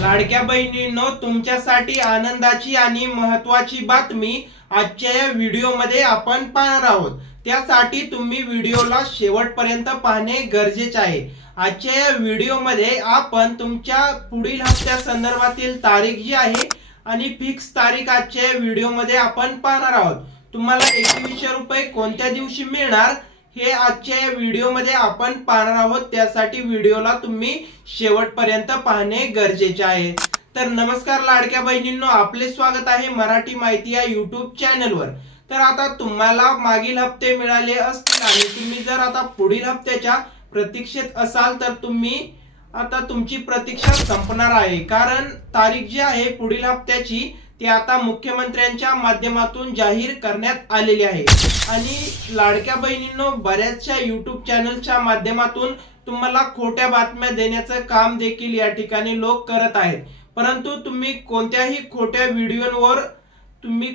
लाडक्या बहिणींनो, तुमच्यासाठी आनंदाची आणि महत्त्वाची बातमी आजच्या या व्हिडिओमध्ये आपण पाहणार आहोत। त्यासाठी तुम्ही व्हिडिओला शेवटपर्यंत पाहणे गरजेचे आहे। आजच्या या व्हिडिओमध्ये आपण तुमच्या पुढील हप्त्या संदर्भातील तारीख जी आहे आणि फिक्स तारीख आजच्या या व्हिडिओमध्ये आपण पाहणार आहोत। तुम्हाला 2100 रुपये कोणत्या दिवशी मिळणार हे आजच्या या व्हिडिओमध्ये आपण पाहणार आहोत। त्यासाठी व्हिडिओला तुम्ही शेवटपर्यंत पाहणे गरजेचे आहे। तर नमस्कार लाडक्या बहिणींनो, आपले स्वागत आहे मराठी माहिती या YouTube चॅनलवर। तर आता तुम्हाला मागील हप्ते मिळाले असतील आणि तुम्ही जर आता पुढील हप्त्याच्या प्रतीक्षेत असाल तर तुम्ही आता तुमची प्रतीक्षा संपणार आहे, कारण तारीख जी आहे पुढील हप्त्याची ती आता मुख्यमंत्र्यांच्या माध्यमातून जाहीर करण्यात आलेली आहे। आणि लाडक्या बहिणींनो, बऱ्याचशा YouTube चॅनलच्या माध्यमातून तुम्हाला खोट्या बातम्या देण्याचं काम देखील या ठिकाणी लोक करत आहेत, परंतु तुम्ही कोणत्याही खोट्या व्हिडिओवर तुम्ही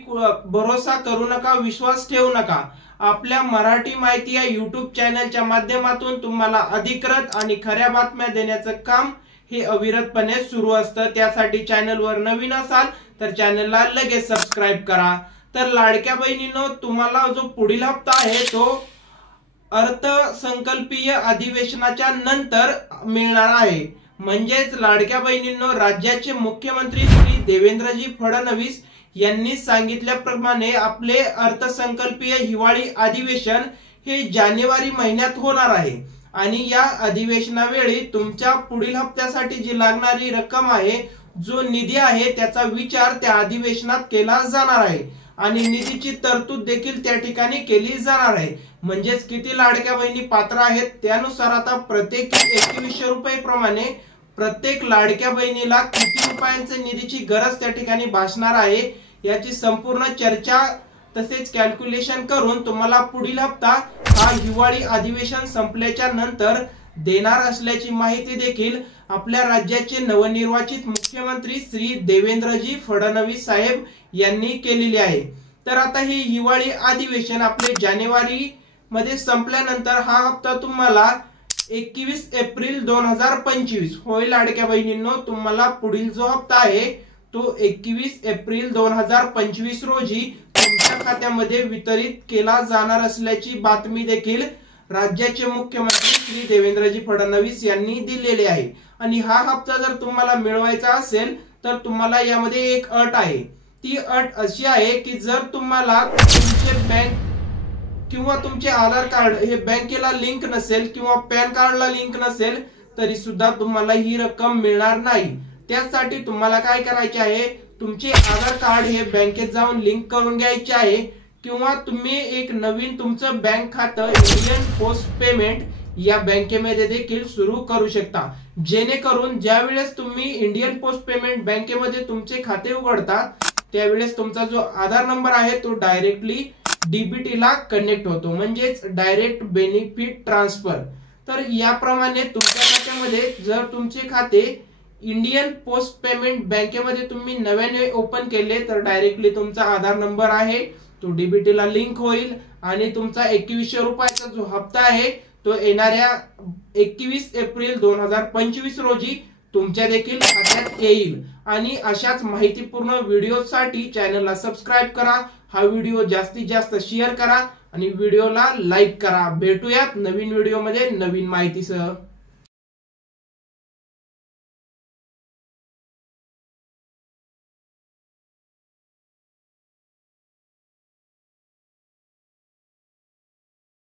भरोसा करू नका, विश्वास ठेवू नका। आपल्या मराठी माहिती या YouTube चॅनलच्या माध्यमातून तुम्हाला अधिकृत आणि खऱ्या बातम्या देण्याचं काम हे अविरतपणे सुरू असतं। त्यासाठी चॅनलवर नवीन असाल तर चॅनलला लगेच सबस्क्राइब करा। तर लाडक्या बहिणींनो, तुम्हाला जो पुढील हप्ता आहे तो अर्थसंकल्पीय अधिवेशनाच्या नंतर मिळणार आहे। म्हणजेच लाडक्या बहिणींनो, राज्याचे मुख्यमंत्री श्री देवेंद्रजी फडणवीस यांनी सांगितल्याप्रमाणे आपले अर्थसंकल्पीय हिवाळी अधिवेशन हे जानेवारी महिन्यात होणार आहे। आणि या अधिवेशनावेळी तुमच्या पुढील हप्त्यासाठी जी लागणारी रक्कम आहे, जो निधी आहे, त्याचा विचार त्या अधिवेशनात केला जाणार आहे आणि निधीची तरतूद देखील त्या ठिकाणी केली जाणार आहे। म्हणजेच किती लाडक्या बहिणी पात्र आहेत त्यानुसार आता प्रत्येकी 2100 रुपये प्रमाणे प्रत्येक लाडक्या बहिणीला किती रुपयांचे निधीची गरज त्या ठिकाणी भासणार आहे याची संपूर्ण चर्चा तसेच कॅल्क्युलेशन करून तुम्हाला पुढील हप्ता हा हिवाळी अधिवेशन संपल्याच्या नंतर देणार असल्याची माहिती देखील आपल्या राज्याचे नवनिर्वाचित मुख्यमंत्री श्री देवेंद्रजी फडणवीस साहेब यांनी केलेली आहे। तर आता हे हिवाळी अधिवेशन आपले जानेवारी मध्ये संपल्यानंतर हा हप्ता तुम्हाला 21 एप्रिल 2025 होईल। लाडक्या बहिणींनो, तुम्हाला पुढील जो हप्ता आहे तो 21 एप्रिल 2025 रोजी तुमच्या खात्यामध्ये वितरित केला जाणार असल्याची बातमी देखील राज्याचे मुख्यमंत्री श्री देवेंद्रजी फडणवीस यांनी दिलेली आहे। आणि हा हप्ता जर तुम्हाला मिळवायचा असेल तर तुम्हाला यामध्ये एक अट आहे। ती अट अशी आहे की जर तुम्हाला तुमचे बँक किंवा तुमचे आधार कार्ड हे बँकेला लिंक नसेल किंवा पॅन कार्डला लिंक नसेल तरी सुद्धा तुम्हाला ही रक्कम मिळणार नाही। त्यासाठी तुम्हाला काय करायचे आहे, तुमचे आधार कार्ड हे बँकेत जाऊन लिंक करून घ्यायचे आहे किंवा तुम्ही एक नवीन तुमचं बँक खातं इंडियन पोस्ट पेमेंट या बँकेमध्ये देखील सुरू करू शकता, जेणेकरून ज्यावेळेस तुम्ही इंडियन पोस्ट पेमेंट बँकेमध्ये तुमचे खाते उघडता त्यावेळेस तुमचा जो आधार नंबर आहे तो डायरेक्टली डीबीटी ला कनेक्ट होतो, म्हणजेच डायरेक्ट बेनिफिट ट्रान्सफर। तर याप्रमाणे तुमच्या खात्यामध्ये जर तुमचे खाते इंडियन पोस्ट पेमेंट बँकेमध्ये तुम्ही नव्याने ओपन केले तर डायरेक्टली तुमचा आधार नंबर आहे तो डीबीटी ला लिंक होईल आणि तुमचा 2100 रुपयाचा जो हप्ता आहे तो येणाऱ्या 21 एप्रिल 2025 रोजी तुमच्या देखील खात्यात येईल। आणि अशाच माहितीपूर्ण व्हिडिओसाठी चॅनलला सबस्क्राइब करा, हा व्हिडिओ जास्तीत जास्त शेअर करा आणि व्हिडिओला लाईक करा। भेटूयात नवीन व्हिडिओमध्ये नवीन माहितीसह।